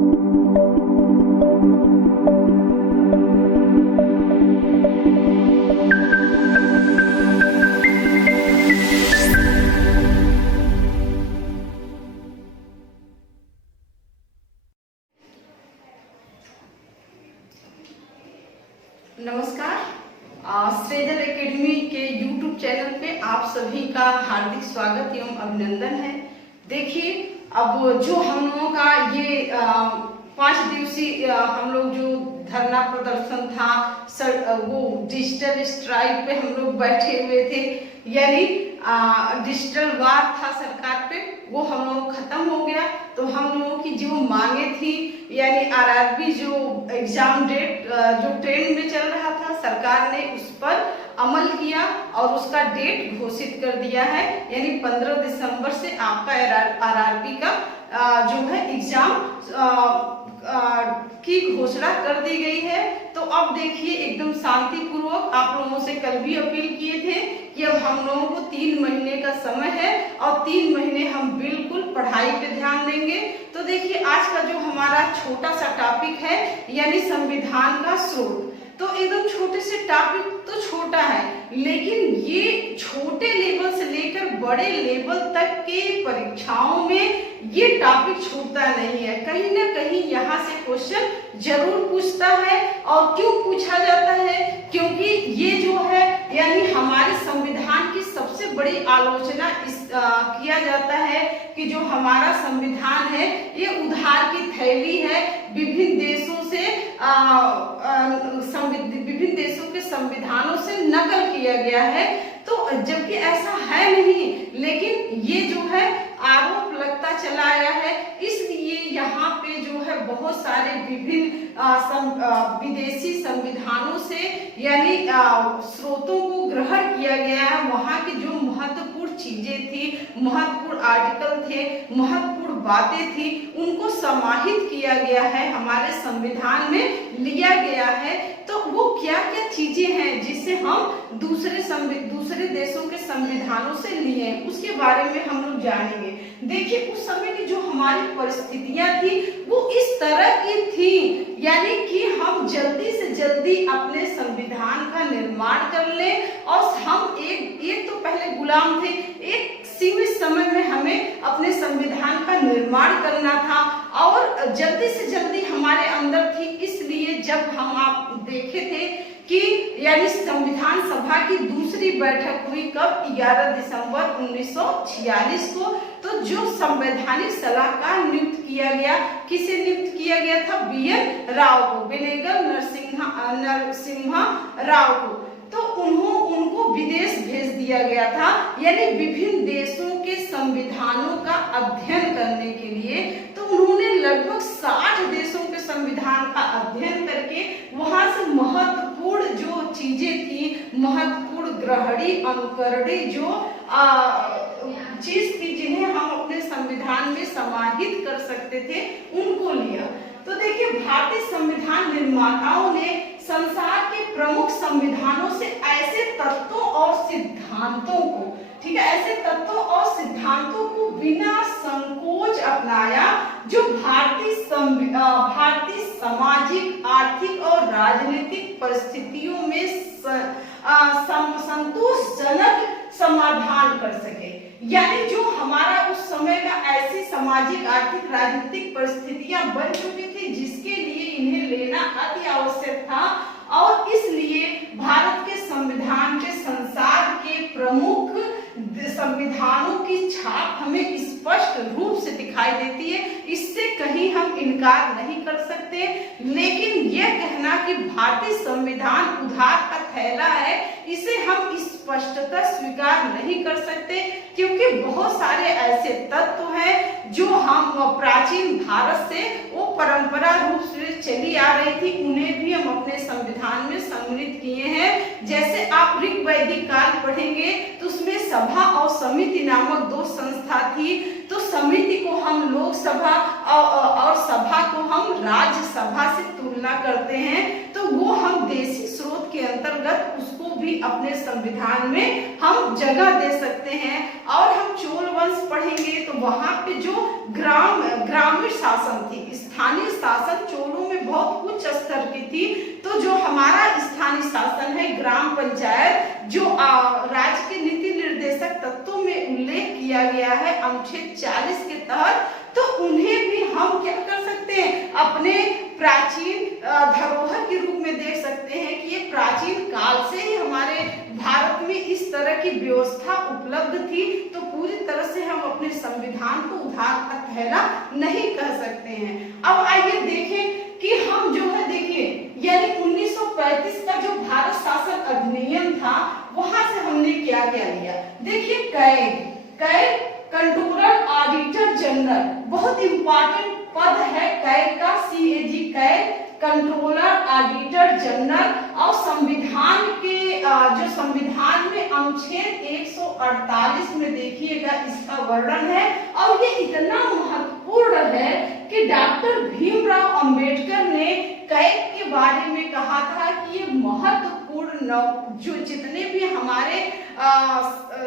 नमस्कार, सृजल एकेडमी के YouTube channel पे आप सभी का हार्दिक स्वागत एवं अभिनंदन है। देखिए, अब जो हम लोगों का ये 5 दिवसीय हम लोग जो धरना प्रदर्शन था वो डिजिटल स्ट्राइक पे हम लोग बैठे हुए थे, यानी डिजिटल वार था सरकार पे, वो हम लोग खत्म हो गया। तो हम लोगों की जो मांगे थी, यानी आरआरबी जो एग्जाम डेट जो ट्रेंड में चल रहा था, सरकार ने उस पर अमल किया और उसका डेट घोषित कर दिया है, यानी 15 दिसंबर से आपका आरआरबी का जो है एग्जाम की घोषणा कर दी गई है। तो अब देखिए, एकदम शांतिपूर्वक आप लोगों से कल भी अपील किए थे कि अब हम लोगों को 3 महीने का समय है और 3 महीने हम बिल्कुल पढ़ाई पे ध्यान देंगे। तो देखिए, आज का जो हमारा छोटा सा टॉपिक है, यानी संविधान का स्रोत। तो एकदम छोटे से टॉपिक तो छोटा है, लेकिन ये छोटे लेवल से लेकर बड़े लेवल तक के परीक्षाओं में ये टॉपिक छूटता नहीं है। कहीं ना कहीं यहाँ से क्वेश्चन जरूर पूछता है। और क्यों पूछा जाता है? क्योंकि ये जो है, यानी हमारे संविधान की सबसे बड़ी आलोचना किया जाता है कि जो हमारा संविधान है ये उधार की थैली है। विभिन्न देशों से विभिन्न देशों के संविधानों से नकल किया गया है। तो जबकि ऐसा है नहीं, लेकिन ये जो है आरोप लगता चला आया है। इसलिए यहाँ पे जो है बहुत सारे विभिन्न विदेशी संविधानों से, यानी स्रोतों को ग्रहण किया गया है। वहाँ की जो महत्वपूर्ण चीजें थी, महत्वपूर्ण आर्टिकल थे, महत्वपूर्ण बातें थी, उनको समाहित किया गया है, हमारे संविधान में लिया गया है। तो वो क्या क्या चीजें हैं जिसे हम दूसरे देशों के संविधानों से लिए, उसके बारे में हम लोग जानेंगे। देखिए, उस समय की जो हमारी परिस्थितियां थी वो इस तरह की थी, यानी कि हम जल्दी से जल्दी अपने संविधान का निर्माण कर लें। और हम एक तो पहले गुलाम थे, एक सीमित समय में हमें अपने संविधान का निर्माण करना था और जल्दी से जल्दी हमारे अंदर थी। इसलिए जब हम आप देखे थे कि यानी संविधान सभा की दूसरी बैठक हुई कब? 11 दिसंबर 1946 को। तो जो संवैधानिक सलाहकार नियुक्त किया गया, किसे नियुक्त किया गया था? BN राव को, बेनेगल नरसिम्हा राव को। तो उनको विदेश भेज दिया गया था, यानी विभिन्न देशों के संविधानों का अध्ययन करने के लिए। तो उन्होंने लगभग 60 देशों के संविधान का अध्ययन करके वहां से महत्वपूर्ण जो चीजें थी, महत्वपूर्ण ग्रहणी अनुकरणी जो चीज थी, जिन्हें हम अपने संविधान में समाहित कर सकते थे, उनको लिया। तो देखिए, भारतीय संविधान निर्माताओं ने संसार के प्रमुख संविधानों से ऐसे तत्वों और सिद्धांतों को, ठीक है, ऐसे तत्वों और सिद्धांतों को बिना संकोच अपनाया जो भारतीय सामाजिक, आर्थिक और राजनीतिक परिस्थितियों में संतोषजनक समाधान कर सके। यानी जो हमारा उस समय का ऐसी सामाजिक, आर्थिक, राजनीतिक परिस्थितियां बन चुकी थी जिसके लिए इन्हें लेना अति आवश्यक था। और इसलिए भारत के संविधान के संसार के प्रमुख संविधानों की छाप हमें स्पष्ट रूप से दिखाई देती है, इससे कहीं हम इनकार नहीं कर सकते। लेकिन यह कहना कि भारतीय संविधान उधार का थैला है, इसे हम स्पष्टता स्वीकार नहीं कर सकते, क्योंकि बहुत सारे ऐसे तत्व हैं जो हम प्राचीन भारत से वो परंपरा रूप से चली आ रही थी, उन्हें भी हम अपने संविधान में सम्मिलित किए हैं। जैसे आप ऋग वैदिक काल पढ़ेंगे तो उसमें सभा और समिति नामक 2 संस्था थी। तो समिति को हम लोकसभा और सभा को हम राज्यसभा से तुलना करते हैं। तो वो हम देशी स्रोत के अंतर्गत उसको भी अपने संविधान में हम जगह दे सकते हैं। और हम चोल वंश पढ़ेंगे तो वहां पे जो ग्रामीण शासन थी, स्थानीय शासन चोलों में बहुत उच्च स्तर की थी। तो जो हमारा स्थानीय शासन है, ग्राम पंचायत, जो राज्य के नीति निर्देशक तत्वों में उल्लेख किया गया है अनुच्छेद 40 के तहत, तो उन्हें भी हम क्या कर सकते हैं, अपने प्राचीन धरोहर के रूप में देख सकते हैं कि ये प्राचीन काल से ही हमारे भारत में इस तरह की व्यवस्था उपलब्ध थी। तो पूरी तरह से हम अपने संविधान को उधार का थैला नहीं कह सकते हैं। अब आइए देखें कि हम जो है, देखिए यानी 1935 का जो भारत शासन अधिनियम था, वहां से हमने क्या क्या लिया। देखिए कैग कंट्रोलर ऑडिटर जनरल, बहुत इंपॉर्टेंट पद है कैग का, CAG CAG controller auditor general. और संविधान के जो संविधान में अनुच्छेद 148 में देखिएगा इसका वर्णन है। और ये इतना महत्वपूर्ण है कि डॉक्टर भीमराव अंबेडकर ने कैग के बारे में कहा था कि ये महत्वपूर्ण जो जितने भी हमारे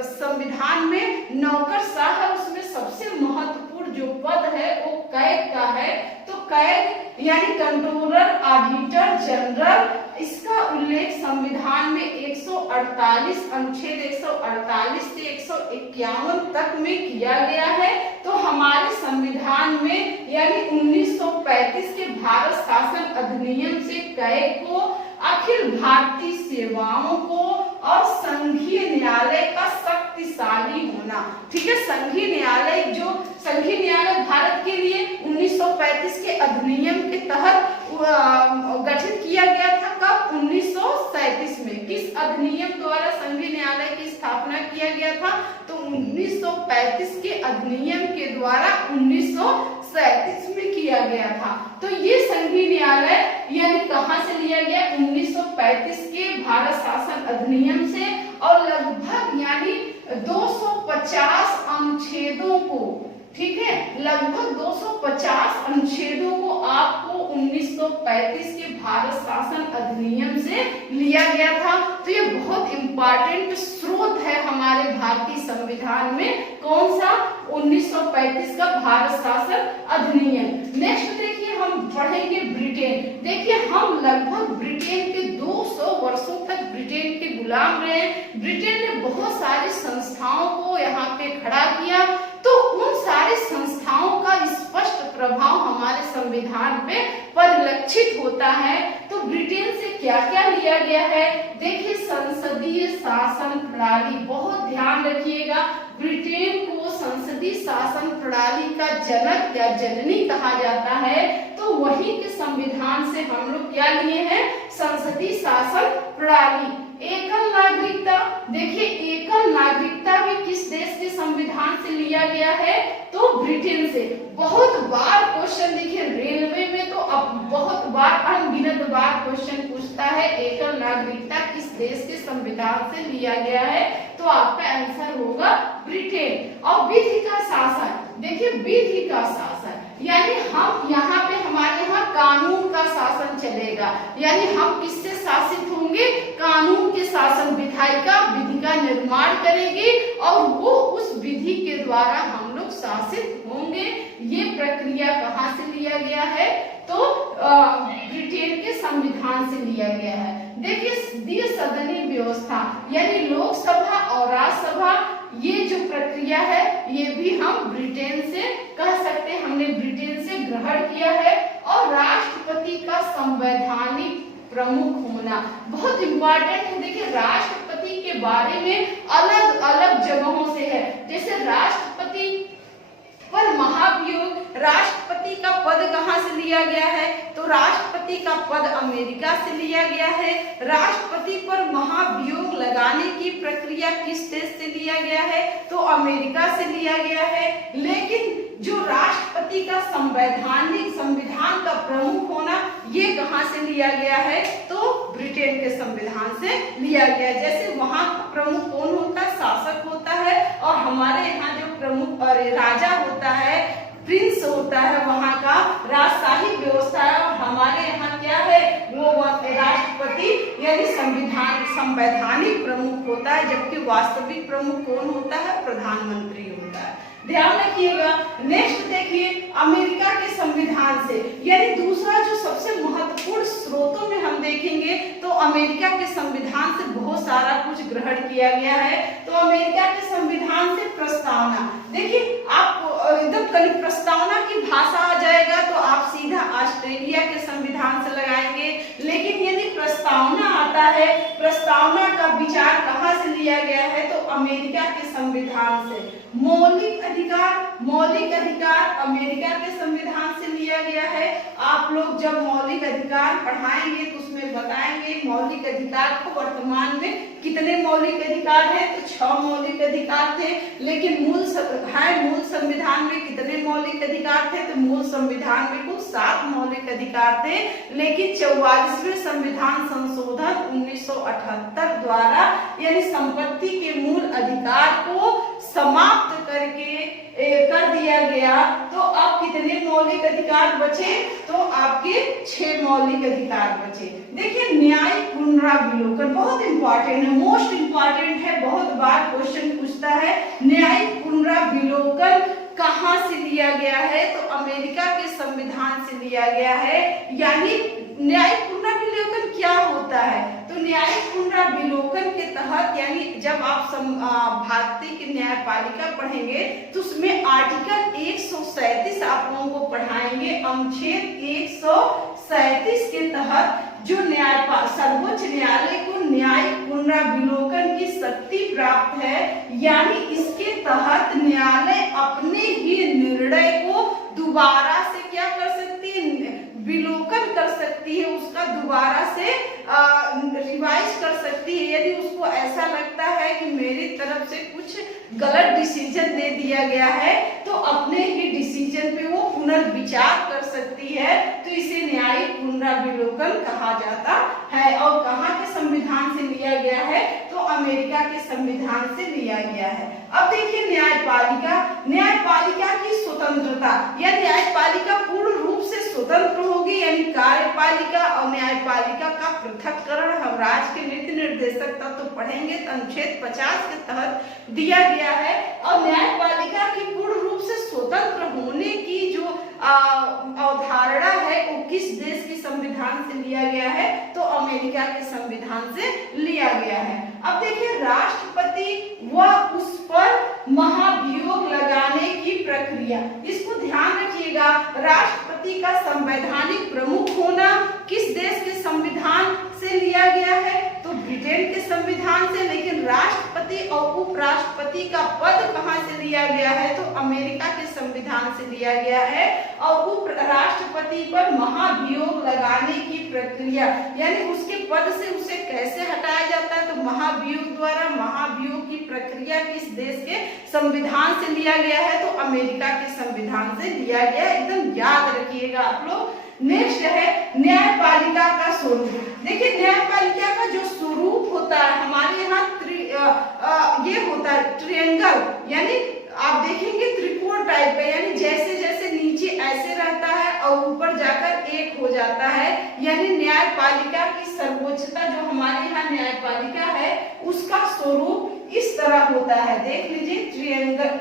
संविधान में नौकरशाह है, उसमें सबसे महत्वपूर्ण जो पद है वो कैग का है। तो कैग यानी कंट्रोलर ऑडिटर जनरल, इसका उल्लेख संविधान में 148 अनुच्छेद 148 से 151 तक में किया गया है। तो हमारे संविधान में यानी 1935 के भारत शासन अधिनियम से कैग को अखिल भारतीय सेवाओं को और संघीय न्यायालय का शक्तिशाली होना, ठीक है। संघीय न्यायालय, जो संघीय न्यायालय भारत के लिए 1935 के अधिनियम के तहत गठित किया गया था। कब? 1937 में। किस अधिनियम द्वारा संघीय न्यायालय की स्थापना किया गया था? तो 1935 के अधिनियम के द्वारा 1937 में किया गया था। तो ये संघीय न्यायालय यानी कहां से लिया गया? 1935 के भारत शासन अधिनियम से। और लगभग यानी 250 अनुच्छेदों को, ठीक है, लगभग 250 अनुच्छेदों को आपको 1935 के भारत शासन अधिनियम से लिया गया था। तो ये बहुत इंपॉर्टेंट स्रोत है हमारे भारतीय संविधान में। कौन सा? 1935 का भारत शासन अधिनियम। नेक्स्ट देखिए हम पढ़ेंगे ब्रिटेन। देखिए हम लगभग ब्रिटेन के 200 वर्षों तक ब्रिटेन के गुलाम रहे। ब्रिटेन ने बहुत सारी संस्थाओं को यहाँ पे खड़ा किया। तो उन सारी संस्थाओं का स्पष्ट प्रभाव हमारे संविधान पे परिलक्षित होता है। तो ब्रिटेन से क्या क्या लिया गया है? देखिए संसदीय शासन प्रणाली, बहुत ध्यान रखिएगा। ब्रिटेन को संसदीय शासन प्रणाली का जनक या जननी कहा जाता है। तो वही के संविधान से हम लोग क्या लिए हैं? संसदीय शासन प्रणाली। एकल नागरिकता, देखिए एकल नागरिकता भी किस देश के संविधान से लिया गया है? तो ब्रिटेन से। बहुत बार क्वेश्चन, देखिए रेलवे में तो अब बहुत बार, अनगिनत बार क्वेश्चन पूछता है एकल नागरिकता किस देश के संविधान से लिया गया है? तो आपका आंसर होगा ब्रिटेन। और विधि का शासन, देखिए विधि का शासन यानी हम यहाँ पे, हमारे यहाँ कानून का शासन चलेगा। यानी हम किससे शासित होंगे? कानून के शासन। विधायिका विधि का निर्माण करेगी और वो उस विधि के द्वारा हम लोग शासित होंगे। ये प्रक्रिया कहाँ से लिया गया है? तो ब्रिटेन के संविधान से लिया गया है। देखिए द्विसदनीय व्यवस्था यानी लोकसभा और राज्यसभा, ये जो प्रक्रिया है ये भी हम ब्रिटेन से कह सकते हैं, हमने ब्रिटेन से ग्रहण किया है। और राष्ट्रपति का संवैधानिक प्रमुख होना बहुत इंपॉर्टेंट है। देखिए राष्ट्रपति के बारे में अलग अलग जगहों से है। जैसे राष्ट्रपति पर महाभियोग, राष्ट्रपति का पद कहां से लिया गया है? तो राष्ट्रपति का पद अमेरिका से लिया गया है। राष्ट्रपति पर महाभियोग लगाने की प्रक्रिया किस देश से लिया गया है? तो अमेरिका से लिया गया है। लेकिन जो राष्ट्रपति का संविधान का प्रमुख होना, ये कहां से लिया गया है? तो ब्रिटेन के संविधान से लिया गया। जैसे वहां प्रमुख कौन होता है? शासक होता है। और हमारे यहाँ जो प्रमुख राजा होता है, प्रिंस होता है, वहाँ का राजशाही व्यवस्था है। और हमारे यहाँ क्या है? वो राष्ट्रपति यानी संवैधानिक प्रमुख होता है, जबकि वास्तविक प्रमुख कौन होता है? प्रधानमंत्री होता है। ध्यान रखिएगा। नेक्स्ट देखिए अमेरिका के संविधान से, अमेरिका के संविधान से बहुत सारा कुछ ग्रहण किया गया है। तो अमेरिका के संविधान से प्रस्तावना, देखिए आप एकदम करीब प्रस्तावना की भाषा आ जाएगा तो आप सीधा ऑस्ट्रेलिया के संविधान से लगाएंगे, लेकिन यदि प्रस्तावना आता है, प्रस्तावना का विचार कहाँ से लिया गया है, तो अमेरिका के संविधान से। मौलिक अधिकार अमेरिका के संविधान से लिया गया है। आप लोग जब मौलिक अधिकार पढ़ाएंगे तो उसमें बताएंगे मौलिक अधिकार को वर्तमान में कितने मौलिक अधिकार हैं, तो 6 मौलिक अधिकार थे, लेकिन मूल संविधान में कितने मौलिक अधिकार थे, तो मूल संविधान में कुल 7 मौलिक अधिकार थे, लेकिन 44वें संविधान संशोधन 1978 द्वारा यानी संपत्ति के मूल अधिकार को समाप्त करके कर दिया गया। तो अब कितने मौलिक अधिकार बचे, तो आपके 6 मौलिक अधिकार बचे। देखिए न्यायिक पुनरावलोकन बहुत इंपॉर्टेंट है, मोस्ट इंपॉर्टेंट है, बहुत बार क्वेश्चन पूछता है। न्यायिक पुनरावलोकन कहाँ से लिया गया है, तो अमेरिका के संविधान से लिया गया है। यानी न्यायिक पुनरावलोकन क्या होता है, तो न्यायिक पुनरावलोकन के तहत यानी जब आप भारतीय की न्यायपालिका पढ़ेंगे तो उसमें आर्टिकल 137 आप लोगों को पढ़ाएंगे, अनुच्छेद 137 के तहत जो सर्वोच्च न्यायालय को न्यायिक पुनरावलोकन की शक्ति प्राप्त है, यानी इसके तहत न्यायालय अपने ही निर्णय को दोबारा से क्या कर सकती है, विलोकन कर सकती है, उसका दोबारा से रिवाइज कर सकती है। यदि उसको ऐसा लगता है कि मेरी तरफ से कुछ गलत डिसीजन दे दिया गया है तो अपने ही डिसीजन पे वो पुनर्विचार कर सकती है, तो इसे न्यायिक पुनरावलोकन कहा जाता है। और कहाँ के संविधान से लिया गया है, तो अमेरिका के संविधान से लिया गया है। अब देखिए न्यायपालिका की स्वतंत्रता, यह न्यायपालिका पूर्ण रूप से स्वतंत्र होगी, यानी कार्यपालिका और न्यायपालिका का पृथक्करण हम राज्य के नीति निर्देशक तत्व पढ़ेंगे तो अनुच्छेद 50 के तहत दिया गया है। और न्यायपालिका की पूर्ण रूप से स्वतंत्र होने की जो अवधारणा है वो किस देश के संविधान से लिया गया है, तो अमेरिका के संविधान से लिया गया है। अब देखिए राष्ट्रपति व उस पर महाभियोग लगाने की प्रक्रिया, इसको ध्यान रखिएगा। राष्ट्रपति का संवैधानिक प्रमुख होना किस देश के संविधान से लिया गया है, तो ब्रिटेन के संविधान से, लेकिन राष्ट्रपति और उपराष्ट्रपति का पद कहां से लिया गया है, तो अमेरिका के संविधान से लिया गया है। और उपराष्ट्रपति पर महाभियोग लगाने की प्रक्रिया यानी उसके पद से उसे कैसे हटाया जाता है, तो महाभियोग द्वारा। महाभियोग की प्रक्रिया किस देश के संविधान से लिया गया है, तो अमेरिका के संविधान से लिया गया है, एकदम याद रखिएगा आप लोग। नेक्स्ट है न्यायपालिका का स्वरूप। देखिए न्यायपालिका का जो स्वरूप होता है हमारे यहाँ ये होता है ट्रायंगल, यानी आप देखेंगे त्रिकोण टाइप का, यानी जैसे जैसे नीचे ऐसे रहता है और ऊपर जाकर एक हो जाता है। यानी न्यायपालिका की सर्वोच्चता जो हमारे यहाँ न्यायपालिका है उसका स्वरूप इस तरह होता है, देख लीजिए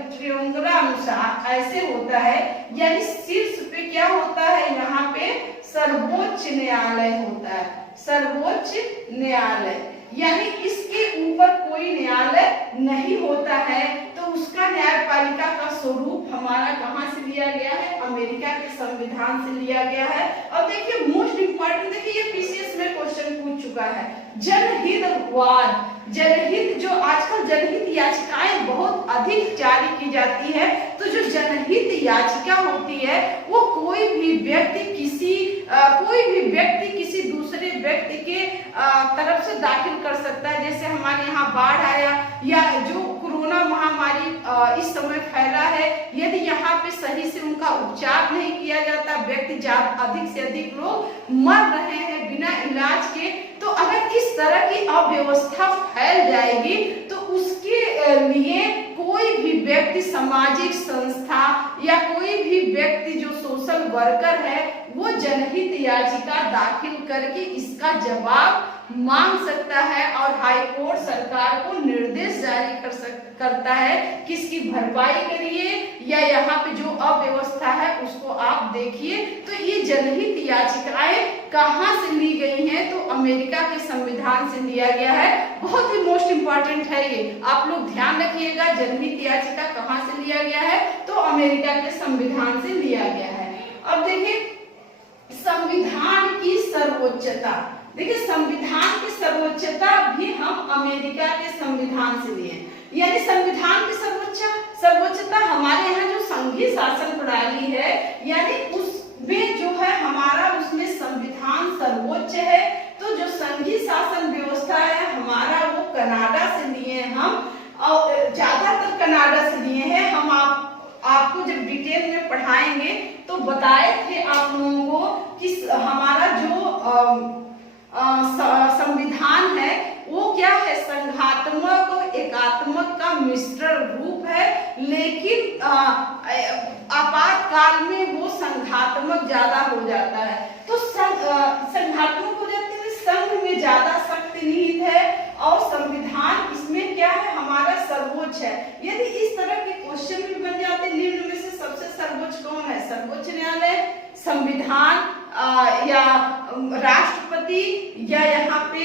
त्रिकोणानुसार ऐसे होता है। यानी शीर्ष पे क्या होता है, यहाँ पे सर्वोच्च न्यायालय होता है, सर्वोच्च न्यायालय, यानी इसके ऊपर कोई न्यायालय नहीं होता है। तो उसका न्यायपालिका का स्वरूप हमारा कहां से लिया गया है, अमेरिका के संविधान से लिया गया है। और देखिए मोस्ट इंपॉर्टेंट, देखिए ये पीसीएस में क्वेश्चन पूछ चुका है, जनहितवाद। जनहित जो आजकल जनहित याचिकाएं बहुत अधिक जारी की जाती है, तो जो जनहित याचिका होती है वो कोई भी व्यक्ति किसी दूसरे व्यक्ति के तरफ से दाखिल कर सकता है। जैसे हमारे यहाँ बाढ़ आया या जो कोरोना महामारी इस समय फैला है, यदि यहाँ पे सही से उनका उपचार नहीं किया जाता, व्यक्ति अधिक से अधिक लोग मर रहे हैं बिना इलाज के, तो अगर इस तरह की अव्यवस्था फैल जाएगी तो उसके लिए कोई भी व्यक्ति, सामाजिक संस्था या कोई भी व्यक्ति जो सोशल वर्कर है वो जनहित याचिका दाखिल करके इसका जवाब मांग सकता है और हाई कोर्ट सरकार को निर्देश जारी करता है कि इसकी भरपाई करिए या यहाँ पे जो अव्यवस्था है उसको आप देखिए। तो ये जनहित याचिकाएं कहाँ से ली गई हैं? तो अमेरिका के संविधान से लिया गया है। बहुत ही मोस्ट इंपॉर्टेंट है ये, आप लोग ध्यान रखिएगा। जनहित याचिका कहाँ से लिया गया है? तो अमेरिका के संविधान से लिया गया है। अब देखिए संविधान की सर्वोच्चता, देखिए संविधान की सर्वोच्चता भी हम अमेरिका के संविधान से लिए, यानी संविधान की सर्वोच्चता हमारे यहाँ जो संघीय शासन प्रणाली है, यानी उसमें जो है हमारा उसमें संविधान सर्वोच्च है। तो जो संघीय शासन व्यवस्था है हमारा वो कनाडा से लिए हैं हम, और ज्यादातर कनाडा से लिए हैं हम। आपको जब डिटेल में पढ़ाएंगे तो बताए थे आप लोगों को कि हमारा जो संविधान है वो क्या है, संघात्मक और एकात्मक का मिश्रण रूप है, लेकिन आपातकाल में वो संघात्मक ज्यादा हो जाता है। तो संघात्मक हो जाते हैं, संघ में ज्यादा शक्ति निहित है और संविधान इसमें क्या है हमारा सर्वोच्च है। यदि इस तरह के क्वेश्चन भी बन जाते हैं, निम्न में से सबसे सर्वोच्च कौन है? सर्वोच्च न्यायालय, संविधान या राष्ट्रपति या यहाँ पे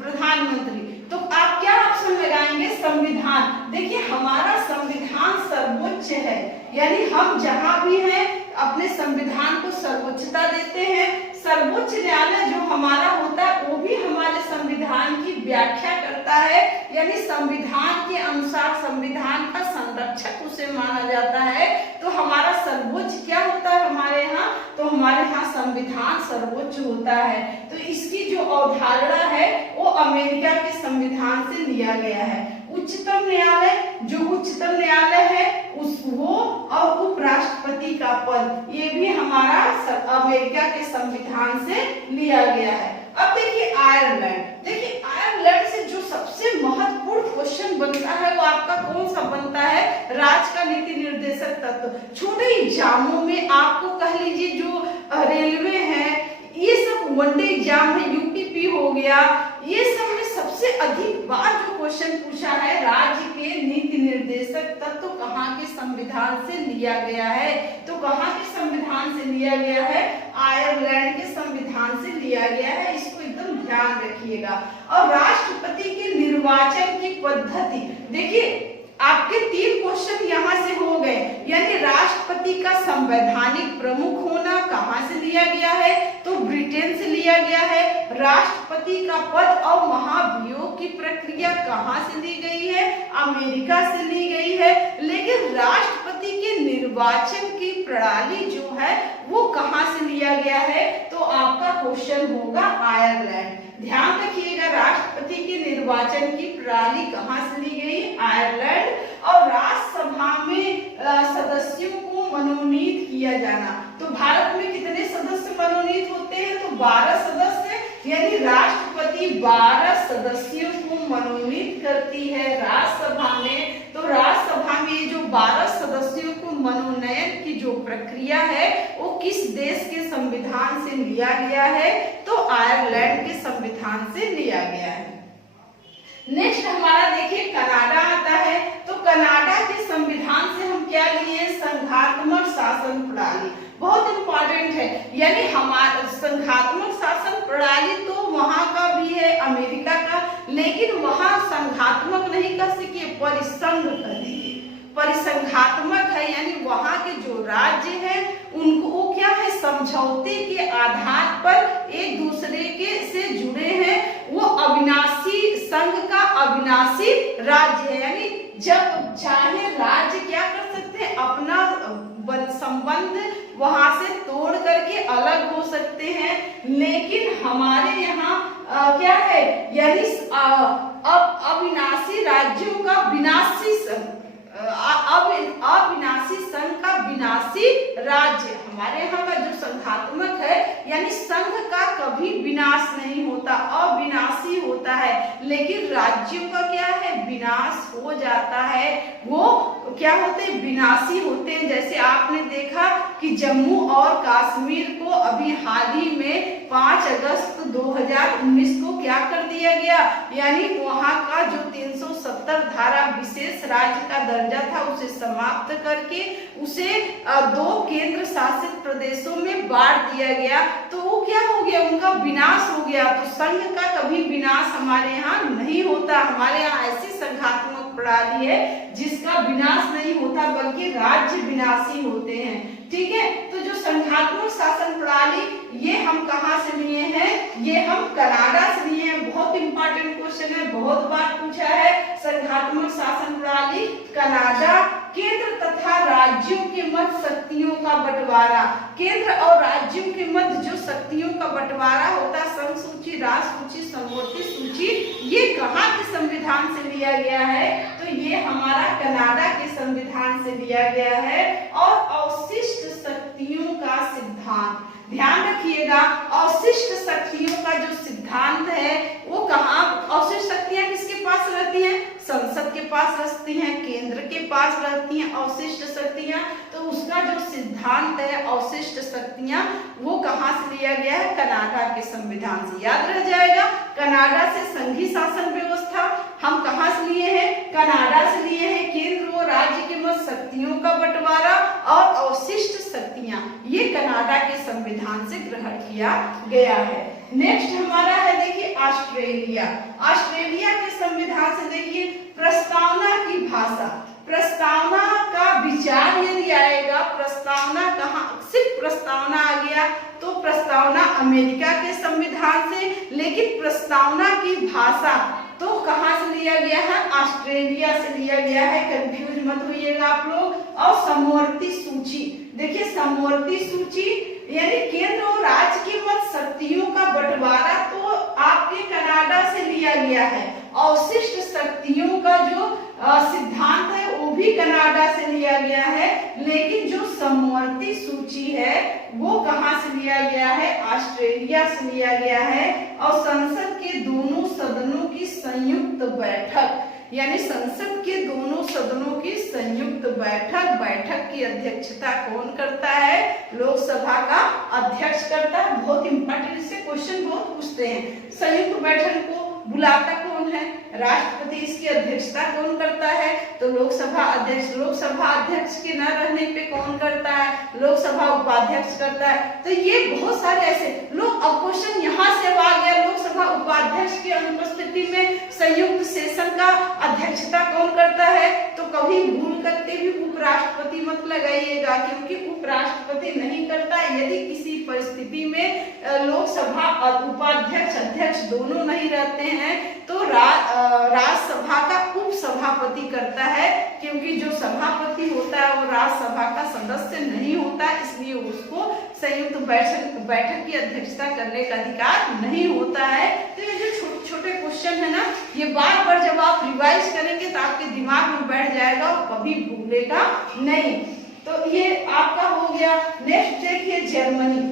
प्रधानमंत्री, तो आप क्या ऑप्शन लगाएंगे? संविधान। देखिए हमारा संविधान सर्वोच्च है, यानी हम जहां भी हैं अपने संविधान को सर्वोच्चता देते हैं। सर्वोच्च न्यायालय जो हमारा होता है वो भी हमारे संविधान की व्याख्या करता है, यानी संविधान के अनुसार संविधान का संरक्षक उसे माना जाता है। तो हमारा सर्वोच्च क्या होता है हमारे यहाँ? तो हमारे यहाँ संविधान सर्वोच्च होता है। तो इसकी जो अवधारणा है वो अमेरिका के संविधान से लिया गया है। उच्चतम न्यायालय, जो उच्चतम न्यायालय है वो और उपराष्ट्रपति का पद, ये भी हमारा अमेरिका के संविधान से लिया गया है। अब देखिए आयरलैंड, देखिए आयरलैंड से जो सबसे महत्वपूर्ण क्वेश्चन बनता है वो आपका कौन सा बनता है? राज्य का नीति निर्देशक तत्व। छोटे एग्जामों में आपको कह लीजिए जो रेलवे है, ये सब वनडे एग्जाम है, यूपीपी हो गया, ये सब में सबसे अधिक बार जो क्वेश्चन पूछा है राज्य के नीति निर्देशक तत्व कहाँ के संविधान से लिया गया है? तो कहाँ के संविधान से लिया गया है? आयरलैंड के संविधान से लिया गया है। इसको एकदम ध्यान रखिएगा। और राष्ट्रपति के निर्वाचन की पद्धति, देखिए आपके 3 क्वेश्चन यहाँ से हो गए, यानी राष्ट्रपति का संवैधानिक प्रमुख होना कहाँ से लिया गया है? तो ब्रिटेन से लिया गया है। राष्ट्रपति का पद और महाभियोग की प्रक्रिया कहाँ से ली गई है? अमेरिका से ली गई है। लेकिन राष्ट्रपति के निर्वाचन की प्रणाली जो है वो कहाँ से लिया गया है? तो आपका क्वेश्चन होगा आयरलैंड। ध्यान रखिएगा, राष्ट्रपति के निर्वाचन की प्रणाली कहाँ से ली गई? आयरलैंड। और राज्यसभा में सदस्यों को मनोनीत किया जाना, तो भारत में कितने सदस्य मनोनीत होते हैं? तो 12 सदस्य, यानी राष्ट्रपति 12 सदस्यों को मनोनीत करती है राज्यसभा में। तो राज्यसभा में जो 12 सदस्यों को मनोनयन की जो प्रक्रिया है वो किस देश के संविधान से लिया गया है? तो आयरलैंड के संविधान से लिया गया है। नेक्स्ट हमारा देखिए कनाडा आता है। तो कनाडा के संविधान से हम क्या लिए? संघात्मक शासन प्रणाली। बहुत इंपॉर्टेंट है, यानी हमारा संघात्मक शासन प्रणाली तो वहां का भी है अमेरिका का, लेकिन वहां संघात्मक नहीं कह सके, परिसंघ कह दीजिए। परिसंघात्मक है, यानी वहां के जो राज्य हैं उनको वो क्या है? समझौते के आधार पर एक दूसरे के से जुड़े हैं। वो अविनाशी संघ का अविनाशी राज्य है, यानी जब चाहे राज्य क्या कर सकते हैं? अपना संबंध वहां से तोड़ करके अलग हो सकते हैं। लेकिन हमारे यहाँ क्या है? यानी अब अविनाशी राज्यों का विनाशी अविनाशी संघ का विनाशी राज्य। हमारे यहाँ का जो संघात्मक है, यानी संघ का कभी विनाश नहीं होता, अविनाशी होता है। लेकिन राज्यों का क्या है? विनाश हो जाता है। वो क्या होते हैं? विनाशी होते हैं। जैसे आपने देखा कि जम्मू और कश्मीर को अभी हाल ही में 5 अगस्त 2019 को क्या कर दिया गया, यानी वहां का जो 370 धारा विशेष राज्य का दर्जा था उसे समाप्त करके उसे 2 केंद्र शासित प्रदेशों में बांट दिया गया। तो वो क्या हो गया, उनका विनाश हो गया। तो संघ का कभी विनाश हमारे यहाँ नहीं होता। हमारे यहाँ ऐसी संघात्मक प्रणाली है जिसका विनाश नहीं होता बल्कि राज्य विनाशी होते हैं। ठीक है, तो जो संघात्मक शासन प्रणाली ये हम कहाँ से लिए हैं, ये हम कनाडा से लिए हैं। बहुत इंपॉर्टेंट क्वेश्चन है, बहुत बार पूछा है। संघात्मक शासन प्रणाली कनाडा, केंद्र तथा राज्यों के मध्य शक्तियों का बंटवारा। केंद्र और राज्यों के मध्य जो शक्तियों का बंटवारा होता है, संघ सूची, राष्ट्र सूची, समवर्ती सूची, ये कहाँ के संविधान से लिया गया है, तो ये हमारा कनाडा के संविधान से लिया गया है। और अवशिष्ट शक्तियों का सिद्धांत, ध्यान रखिएगा, अवशिष्ट शक्तियों का जो सिद्धांत है वो कहाँ, अवशिष्ट शक्तियां किसके पास रहती हैं, संसद के पास रहती हैं, केंद्र के पास रहती हैं अवशिष्ट शक्तियां। तो उसका जो सिद्धांत है अवशिष्ट शक्तियां, वो कहाँ से लिया गया है, कनाडा के संविधान से। याद रह जाएगा, कनाडा से संघीय शासन व्यवस्था हम कहाँ से लिए हैं, कनाडा से लिए हैं। केंद्र और राज्य के मध्य शक्तियों का बंटवारा और अवशिष्ट शक्तियां, ये कनाडा के संविधान से ग्रहण किया गया है। नेक्स्ट हमारा है देखिए ऑस्ट्रेलिया। ऑस्ट्रेलिया के संविधान से देखिए प्रस्तावना की भाषा, प्रस्तावना का विचार यदि आएगा, प्रस्तावना कहाँ, सिर्फ प्रस्तावना आ गया तो प्रस्तावना अमेरिका के संविधान से, लेकिन प्रस्तावना की भाषा तो कहाँ से लिया गया है, ऑस्ट्रेलिया से लिया गया है। कंफ्यूज मत होइएगा आप लोग। और समवर्ती सूची, देखिए समवर्ती सूची यानी केंद्र और राज्य के मध्य शक्तियों का बंटवारा तो आपके कनाडा से लिया गया है। अवशिष्ट शक्तियों का जो सिद्धांत है वो भी कनाडा से लिया गया है, लेकिन जो समवर्ती सूची है वो कहाँ से लिया गया है, ऑस्ट्रेलिया से लिया गया है। और संसद के दोनों सदनों की संयुक्त बैठक, यानी संसद के दोनों सदनों की संयुक्त बैठक की अध्यक्षता कौन करता है, लोकसभा का अध्यक्ष करता है। बहुत इंपॉर्टेंट, इससे क्वेश्चन बहुत पूछते हैं। संयुक्त बैठक को बुलाता कौन है, राष्ट्रपति। इसकी अध्यक्षता कौन करता है, तो लोकसभा अध्यक्ष। लोकसभा अध्यक्ष के न रहने पे कौन करता है, लोकसभा उपाध्यक्ष करता है। तो ये बहुत सारे ऐसे लोग, अब क्वेश्चन यहाँ से अब आ गया, लोकसभा उपाध्यक्ष की अनुपस्थिति में संयुक्त सेशन का अध्यक्षता कौन करता है, तो कभी भूल करके भी उपराष्ट्रपति मत लगाइएगा, क्योंकि उपराष्ट्रपति नहीं करता। यदि किसी परिस्थिति में लोकसभा उपाध्यक्ष अध्यक्ष दोनों नहीं रहते हैं तो राज्यसभा का उपसभापति करता है, क्योंकि जो सभापति होता है वो राज्यसभा का सदस्य नहीं होता, इसलिए उसको संयुक्त बैठक की अध्यक्षता करने का अधिकार नहीं होता है। तो ये जो छोटे छोटे क्वेश्चन है ना, ये बार बार जब आप रिवाइज करेंगे तो आपके दिमाग में बैठ जाएगा और कभी भूलेगा नहीं। तो ये आपका हो गया। नेक्स्ट देखिए जर्मनी।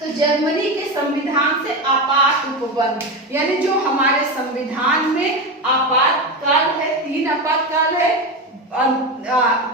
तो जर्मनी के संविधान से आपात उपबंध, यानी जो हमारे संविधान में आपातकाल है, 3 आपातकाल है,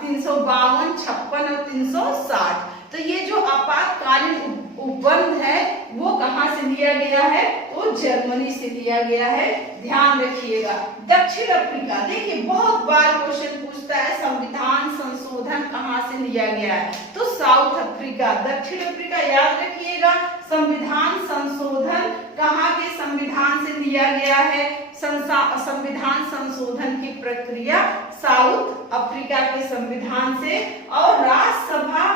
352, 56 और 360। तो ये जो आपातकालीन उपबंध है वो कहाँ से लिया गया है, वो जर्मनी से लिया गया है। ध्यान रखिएगा। दक्षिण अफ्रीका, देखिए बहुत बार क्वेश्चन पूछता है संविधान संशोधन कहाँ से लिया गया है, तो साउथ अफ्रीका। दक्षिण अफ्रीका याद रखिएगा। संविधान संशोधन कहाँ के संविधान से लिया गया है, संविधान संशोधन की प्रक्रिया साउथ अफ्रीका के संविधान से। और राज्यसभा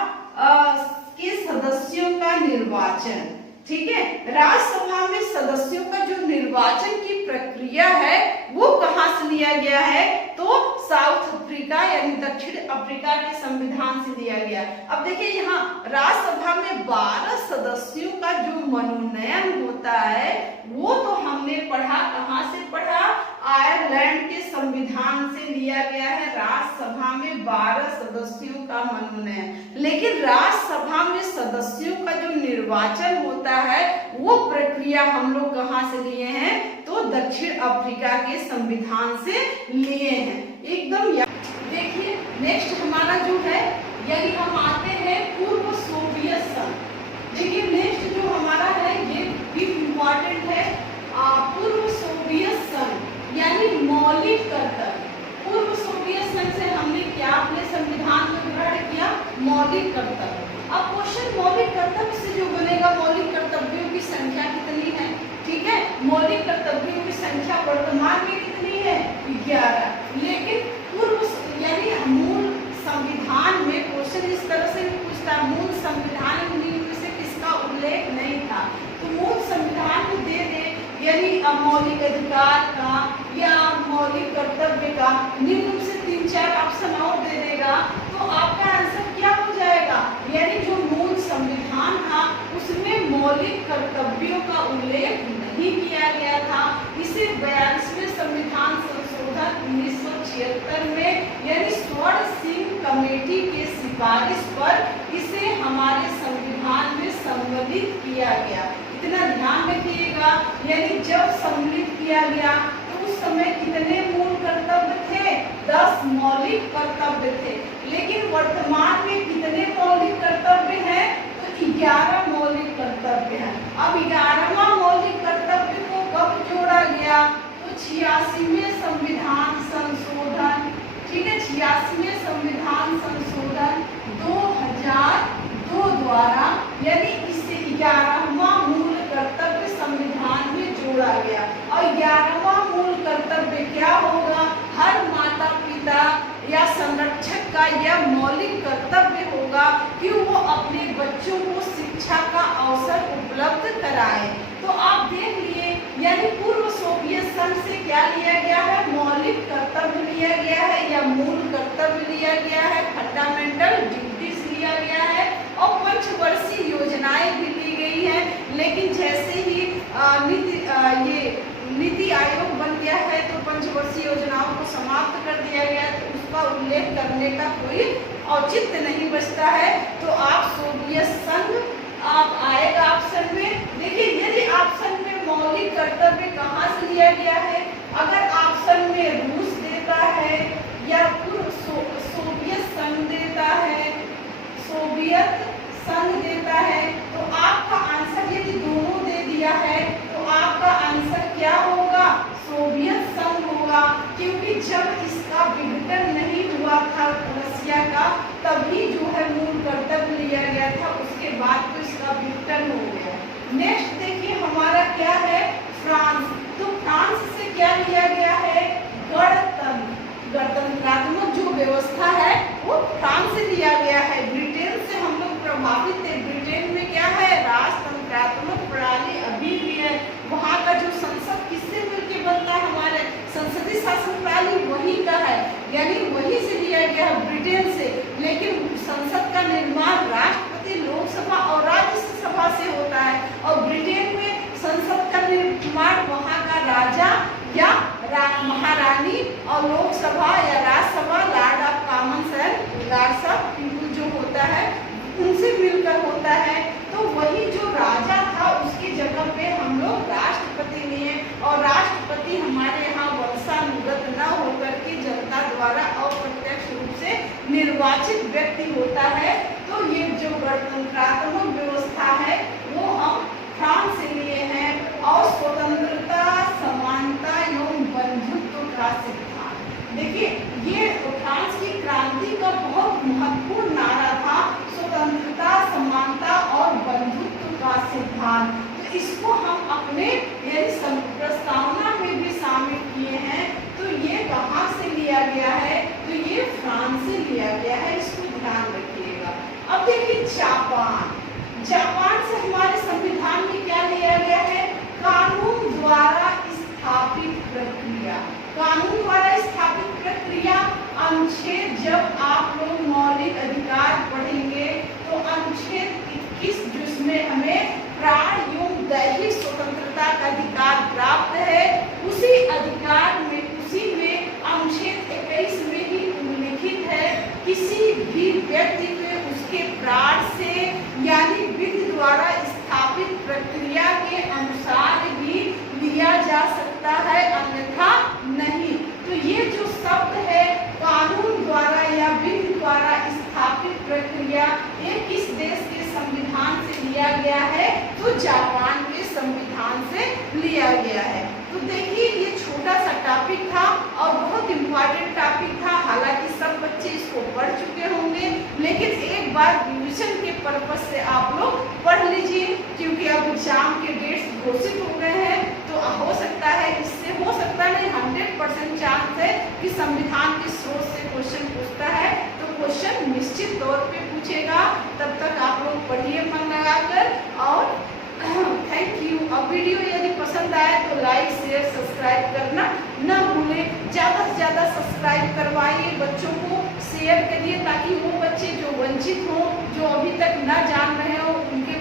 के सदस्यों का निर्वाचन, ठीक है, राज्यसभा में सदस्यों का जो निर्वाचन की प्रक्रिया है वो कहाँ से लिया गया है, तो साउथ अफ्रीका यानी दक्षिण अफ्रीका के संविधान से लिया गया। अब देखिए यहाँ राज्यसभा में 12 सदस्यों का जो मनोनयन होता है वो तो हमने पढ़ा, कहाँ से पढ़ा, आयरलैंड के संविधान से लिया गया है। राज्यसभा में 12 सदस्यों का मनोनयन, लेकिन राज्यसभा में सदस्यों का जो निर्वाचन होता है वो प्रक्रिया हम लोग कहाँ से लिए हैं, तो दक्षिण अफ्रीका के संविधान से लिए हैं। एकदम देखिए नेक्स्ट हमारा जो है, यदि हम आते हैं पूर्व सोवियत संघ। देखिए नेक्स्ट जो हमारा है ये भी इम्पोर्टेंट मौलिक अधिकार का या मौलिक कर्तव्य का निम्न से 3-4 ऑप्शन और दे देगा तो आपका आंसर क्या हो जाएगा। यानी जो मूल संविधान था उसमें मौलिक कर्तव्यों का उल्लेख नहीं किया गया था। इसे 42वें संविधान संशोधन 1976 में यानी स्वर्ण सिंह कमेटी के सिफारिश पर इसे हमारे संविधान में सम्मिलित किया गया। इतना ध्यान रखिएगा, यानी जब सम्मिलित किया गया तो उस समय कितने मूल कर्तव्य थे, 10 मौलिक कर्तव्य थे। लेकिन वर्तमान में कितने मौलिक कर्तव्य हैं, तो 11 मौलिक कर्तव्य हैं। अब 11वां मौलिक कर्तव्य को कब जोड़ा गया, तो 86वें संविधान संशोधन, ठीक है, 86वें संविधान संशोधन 2002 द्वारा यानी इससे 11वां मूल कर्तव्य संविधान में जोड़ा गया। और 11वां मूल कर्तव्य क्या होगा, हर माता पिता या संरक्षक का यह मौलिक कर्तव्य होगा कि वो अपने बच्चों को शिक्षा का अवसर उपलब्ध कराए। तो आप देख लिए, यानी पूर्व सोवियत संघ से क्या लिया गया है, मौलिक कर्तव्य लिया गया है या मूल कर्तव्य लिया गया है, फंडामेंटल ड्यूटीज लिया गया है और पंचवर्षीय योजनाएं भी ली गई है। लेकिन जैसे ही नीति आयोग बन गया है तो पंचवर्षीय योजनाओं को समाप्त कर दिया गया, तो उसका उल्लेख करने का कोई औचित्य नहीं बचता है। तो आप सोवियत संघ आप आएगा ऑप्शन में। देखिए, यदि ऑप्शन में मौलिक कर्तव्य कहाँ से लिया गया है, अगर ऑप्शन में रूस देता है या पूर्व सोवियत संघ देता है, सोवियत संघ देता है, तो आपका आंसर यदि दोनों दे दिया है तो आपका आंसर क्या होगा, सोवियत संघ होगा। क्योंकि जब इसका विघटन नहीं हुआ था रसिया का, तभी जो है मूल कर्तव्य लिया गया था, उसके बाद तो इसका विघटन हो गया। नेक्स्ट देखिए हमारा क्या है, फ्रांस। तो फ्रांस से क्या लिया गया है, गणतंत्रात्मक जो व्यवस्था है वो फ्रांस से लिया गया है। ब्रिटेन से हम लोग प्रभावित थे। ब्रिटेन में क्या है, राजतंत्रात्मक प्रणाली अभी भी है। वहाँ का जो संसद किससे मिलकर बनता है, हमारे संसदीय शासन प्रणाली वही का है, यानी वही से लिया गया है ब्रिटेन से। लेकिन संसद का निर्माण राष्ट्रपति, लोकसभा और राज्यसभा से होता है और ब्रिटेन में संसद का निर्माण वहाँ का राजा या महारानी और लोकसभा या Rajya Sabha, lord of commons and lords of people जो होता है उनसे मिलकर होता है। तो वही जो राजा था उसकी जगह पे हम लोग राष्ट्रपति लिए और राष्ट्रपति हमारे यहाँ वंशानुगत न होकर के जनता द्वारा अप्रत्यक्ष रूप से निर्वाचित व्यक्ति होता है। तो ये जो गणतंत्रात्मक व्यवस्था है वो हम फ्रांस से लिए हैं। और स्वतंत्रता, समानता एवं बंधुत्व का सिद्धांत, देखिए ये फ्रांस की क्रांति का बहुत महत्वपूर्ण नारा था, स्वतंत्रता, समानता और बंधुत्व का सिद्धांत। तो इसको हम अपने यानी प्रस्तावना में भी शामिल किए हैं। तो ये कहाँ से लिया गया है, तो ये फ्रांस से लिया गया है, इसको ध्यान रखिएगा। अब देखिए जापान। जापान से हमारे संविधान में क्या लिया गया है, कानून द्वारा स्थापित प्रक्रिया। कानून द्वारा स्थापित प्रक्रिया अनुच्छेद, जब आप लोग मौलिक अधिकार पढ़ेंगे तो अनुच्छेद 21 जिसमें हमें प्राण एवं दैहिक स्वतंत्रता का अधिकार प्राप्त है, उसी अधिकार में उसी में अनुच्छेद 21 में ही उल्लिखित है किसी भी व्यक्ति को उसके प्राण से यानी विधि द्वारा स्थापित प्रक्रिया के अनुसार ही लिया जा सकता है, अन्यथा नहीं। तो ये जो शब्द है कानून द्वारा या विधि द्वारा स्थापित प्रक्रिया, ये किस देश के संविधान से लिया गया है, तो जापान के संविधान से लिया गया है। तो देखिए ये छोटा सा टॉपिक था और बहुत इम्पोर्टेंट टॉपिक था। हालांकि सब बच्चे इसको पढ़ चुके होंगे, लेकिन एक बार रिवीजन के पर्पस से आप लोग पढ़ लीजिए, क्योंकि अब एग्जाम के डेट्स घोषित हो गए हैं। तो हो सकता है, इससे हो सकता नहीं 100% चांस है कि संविधान के स्रोत से क्वेश्चन पूछता है, तो क्वेश्चन निश्चित तौर पे पूछेगा। तब तक आप लोग पढ़िए मन लगाकर। और थैंक यू। अब वीडियो यदि पसंद आए तो लाइक शेयर सब्सक्राइब करना ना भूलें। ज़्यादा से ज़्यादा सब्सक्राइब करवाइए, बच्चों को शेयर करिए ताकि वो बच्चे जो वंचित हों, जो अभी तक ना जान रहे हो, उनके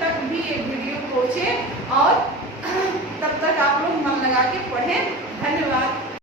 तक भी ये वीडियो पहुँचे। और तब तक आप लोग मन लगा के पढ़ें। धन्यवाद।